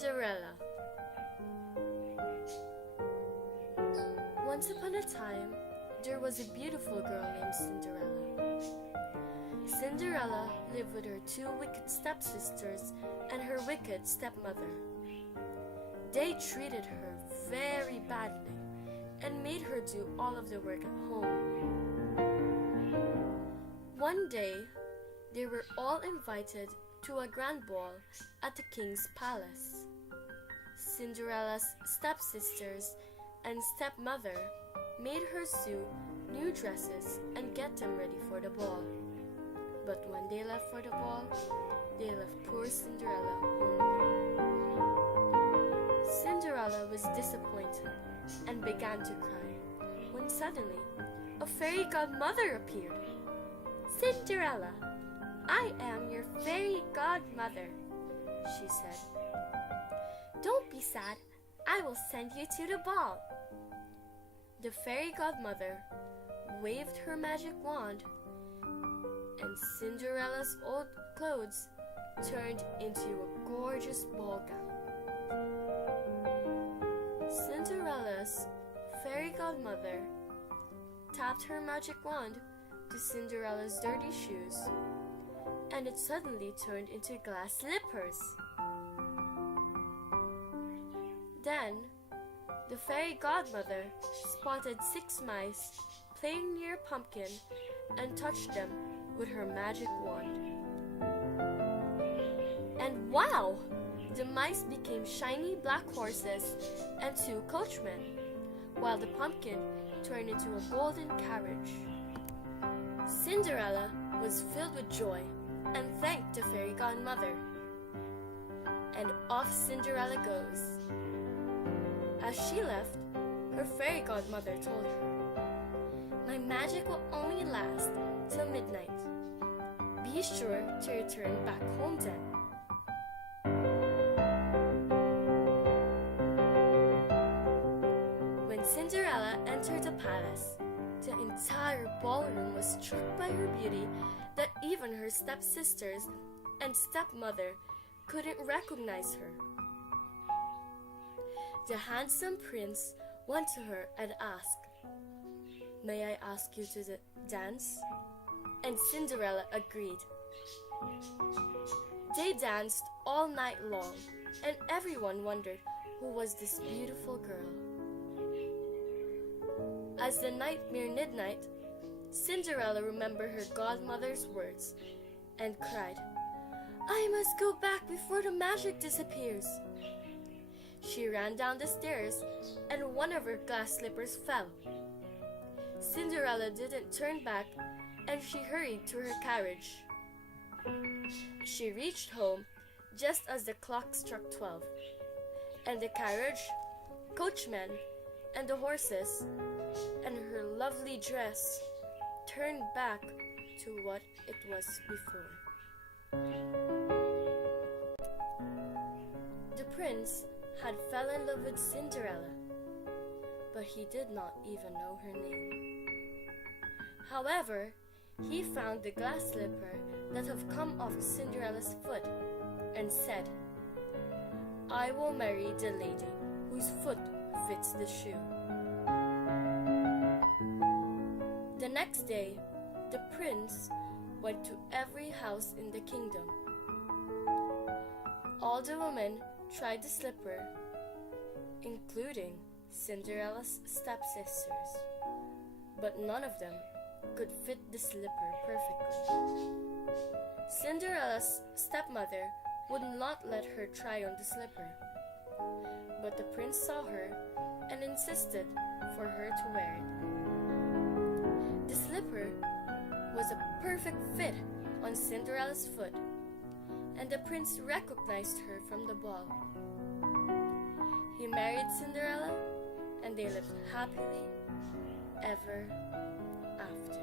Cinderella. Once upon a time, there was a beautiful girl named Cinderella. Cinderella lived with her two wicked stepsisters and her wicked stepmother. They treated her very badly and made her do all of the work at home. One day, they were all invited to a grand ball at the king's palace. Cinderella's stepsisters and stepmother made her sew new dresses and get them ready for the ball. But when they left for the ball, they left poor Cinderella hungry. Cinderella was disappointed and began to cry when suddenly a fairy godmother appeared. "Cinderella, I am your fairy godmother," she said. "Don't be sad, I will send you to the ball." The fairy godmother waved her magic wand, and Cinderella's old clothes turned into a gorgeous ball gown. Cinderella's fairy godmother tapped her magic wand to Cinderella's dirty shoes, and it suddenly turned into glass slippers. Then, the fairy godmother spotted 6 mice playing near a pumpkin and touched them with her magic wand. And wow! The mice became shiny black horses and 2 coachmen, while the pumpkin turned into a golden carriage. Cinderella was filled with joy and thanked the fairy godmother. And off Cinderella goes. As she left, her fairy godmother told her, "My magic will only last till midnight. Be sure to return back home then." When Cinderella entered the palace, the entire ballroom was struck by her beauty that even her stepsisters and stepmother couldn't recognize her. The handsome prince went to her and asked, "May I ask you to dance?" And Cinderella agreed. They danced all night long, and everyone wondered who was this beautiful girl. As the night neared midnight, Cinderella remembered her godmother's words and cried, "I must go back before the magic disappears." She ran down the stairs and one of her glass slippers fell. Cinderella didn't turn back and she hurried to her carriage. She reached home just as the clock struck 12, and the carriage, coachman, and the horses, and her lovely dress turned back to what it was before. The prince had fell in love with Cinderella, but he did not even know her name. However, he found the glass slipper that had come off Cinderella's foot and said, "I will marry the lady whose foot fits the shoe." The next day, the prince went to every house in the kingdom. All the women tried the slipper, including Cinderella's stepsisters, but none of them could fit the slipper perfectly. Cinderella's stepmother would not let her try on the slipper, but the prince saw her and insisted for her to wear it. The slipper was a perfect fit on Cinderella's foot, and the prince recognized her from the ball. He married Cinderella, and they lived happily ever after.